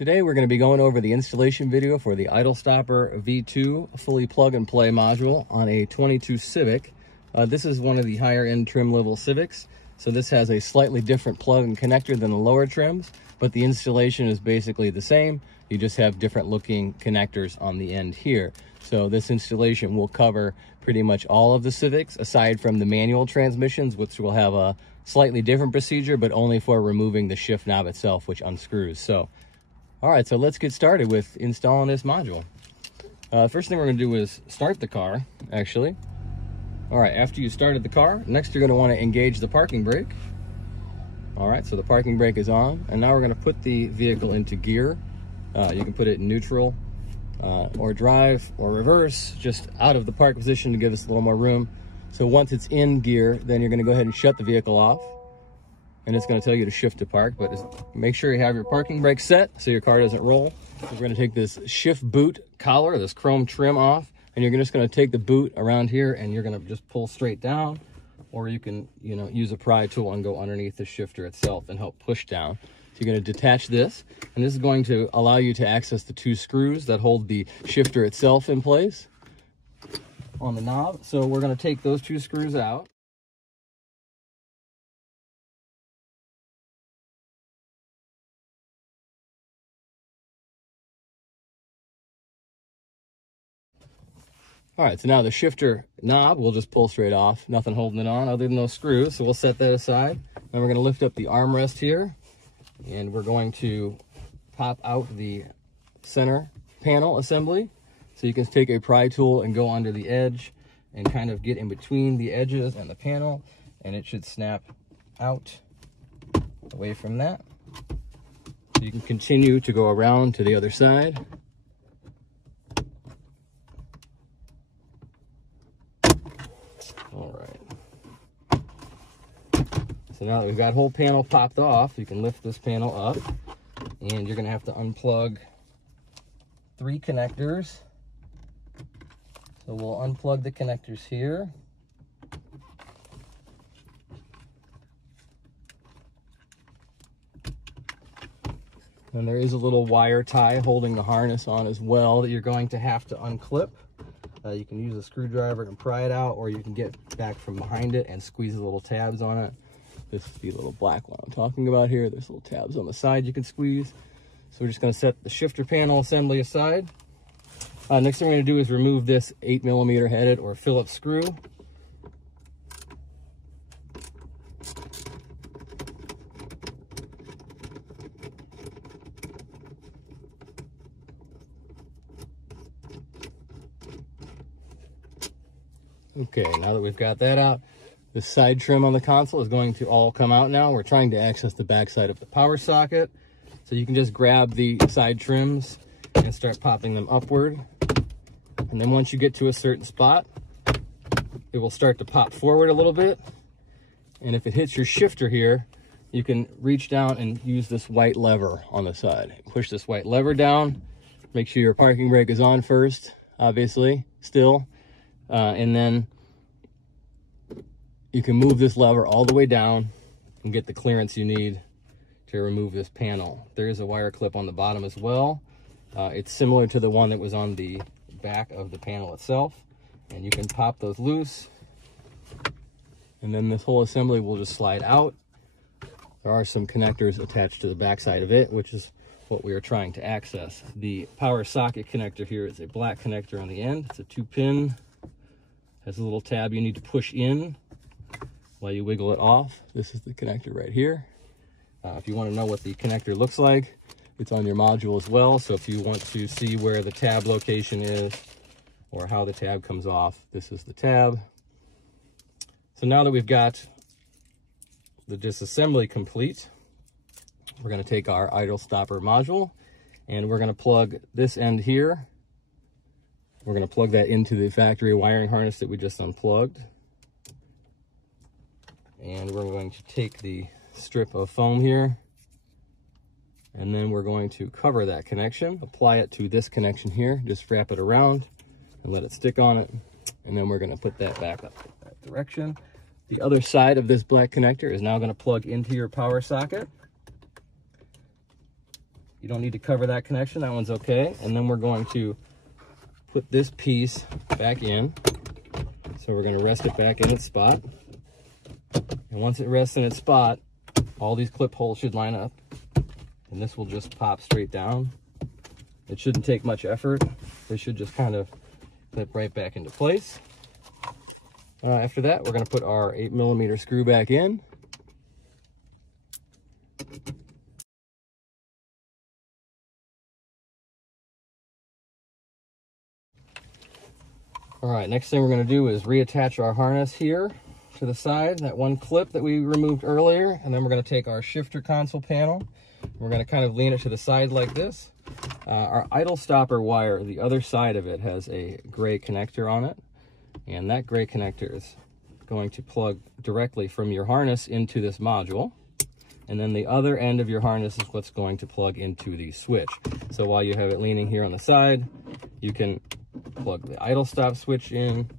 Today we're going to be going over the installation video for the Idlestopper V2 fully plug and play module on a 22 Civic. This is one of the higher end trim level Civics, so this has a slightly different plug and connector than the lower trims, but the installation is basically the same. You just have different looking connectors on the end here. So this installation will cover pretty much all of the Civics aside from the manual transmissions, which will have a slightly different procedure, but only for removing the shift knob itself, which unscrews. So all right, so let's get started with installing this module. First thing we're going to do is start the car, actually. All right, after you started the car, next you're going to want to engage the parking brake. All right, so the parking brake is on, and now we're going to put the vehicle into gear. You can put it in neutral, or drive, or reverse, just out of the park position to give us a little more room. So once it's in gear, then you're going to go ahead and shut the vehicle off. And it's going to tell you to shift to park, but just make sure you have your parking brake set so your car doesn't roll. So we're going to take this shift boot collar, this chrome trim off, and you're just going to take the boot around here and you're going to just pull straight down, or you can, use a pry tool and go underneath the shifter itself and help push down. So you're going to detach this, and this is going to allow you to access the two screws that hold the shifter itself in place on the knob. So we're going to take those two screws out. All right, so now the shifter knob we'll just pull straight off, nothing holding it on other than those screws. So we'll set that aside. Then we're going to lift up the armrest here, and we're going to pop out the center panel assembly. So you can take a pry tool and go under the edge and kind of get in between the edges and the panel, and it should snap out away from that. So you can continue to go around to the other side. All right. So now that we've got whole panel popped off, you can lift this panel up, and you're going to have to unplug 3 connectors. So we'll unplug the connectors here. And there is a little wire tie holding the harness on as well that you're going to have to unclip. You can use a screwdriver and pry it out, or you can get back from behind it and squeeze the little tabs on it. This is the little black one I'm talking about here. There's little tabs on the side you can squeeze. So we're just going to set the shifter panel assembly aside. Next thing we're going to do is remove this 8mm headed or Phillips screw. Okay, now that we've got that out, the side trim on the console is going to all come out now. We're trying to access the back side of the power socket. So you can just grab the side trims and start popping them upward. And then once you get to a certain spot, it will start to pop forward a little bit. And if it hits your shifter here, you can reach down and use this white lever on the side. Push this white lever down. Make sure your parking brake is on first, obviously, still. And then you can move this lever all the way down and get the clearance you need to remove this panel. There is a wire clip on the bottom as well. It's similar to the one that was on the back of the panel itself, and you can pop those loose, and then this whole assembly will just slide out. There are some connectors attached to the back side of it, which is what we are trying to access. The power socket connector here is a black connector on the end. It's a 2-pin. Has a little tab you need to push in while you wiggle it off. This is the connector right here. If you want to know what the connector looks like, it's on your module as well. So if you want to see where the tab location is or how the tab comes off, this is the tab. So now that we've got the disassembly complete, we're going to take our Idlestopper module and we're going to plug this end here. We're going to plug that into the factory wiring harness that we just unplugged. And we're going to take the strip of foam here, and then we're going to cover that connection, apply it to this connection here, just wrap it around and let it stick on it. And then we're going to put that back up that direction. The other side of this black connector is now going to plug into your power socket. You don't need to cover that connection, that one's okay. And then we're going to put this piece back in. So we're gonna rest it back in its spot. And once it rests in its spot, all these clip holes should line up. And this will just pop straight down. It shouldn't take much effort. They should just kind of clip right back into place. After that, we're gonna put our 8mm screw back in. All right, next thing we're gonna do is reattach our harness here to the side, that one clip that we removed earlier, and then we're gonna take our shifter console panel. We're gonna kind of lean it to the side like this. Our Idlestopper wire, the other side of it has a gray connector on it, and that gray connector is going to plug directly from your harness into this module. And then the other end of your harness is what's going to plug into the switch. So while you have it leaning here on the side, you can plug the idle stop switch in.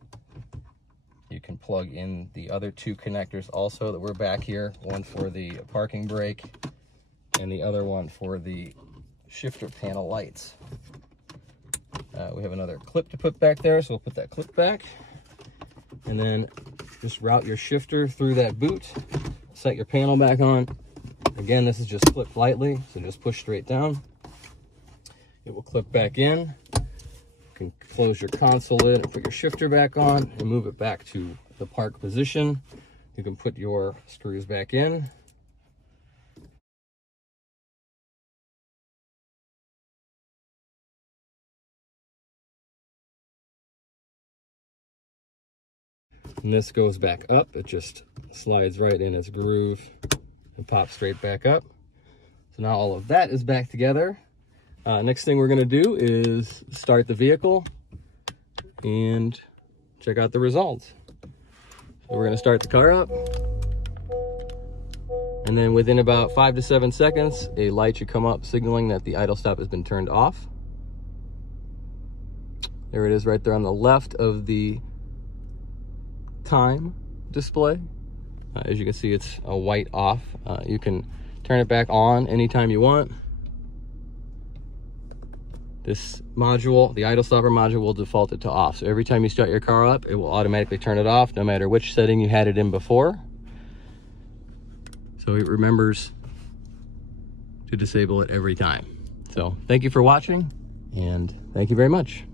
You can plug in the other two connectors also that were back here, one for the parking brake and the other one for the shifter panel lights. We have another clip to put back there, so we'll put that clip back. And then just route your shifter through that boot, set your panel back on. Again, this is just clipped lightly, so just push straight down. It will clip back in. You can close your console lid and put your shifter back on and move it back to the park position. You can put your screws back in. And this goes back up. It just slides right in its groove and pops straight back up. So now all of that is back together. Next thing we're gonna do is start the vehicle and check out the results. So we're gonna start the car up. And then within about 5 to 7 seconds, a light should come up signaling that the idle stop has been turned off. There it is right there on the left of the time display. As you can see, it's a white off. You can turn it back on anytime you want. This module, the Idlestopper module, will default it to off. So every time you start your car up, it will automatically turn it off, no matter which setting you had it in before. So it remembers to disable it every time. So thank you for watching, and thank you very much.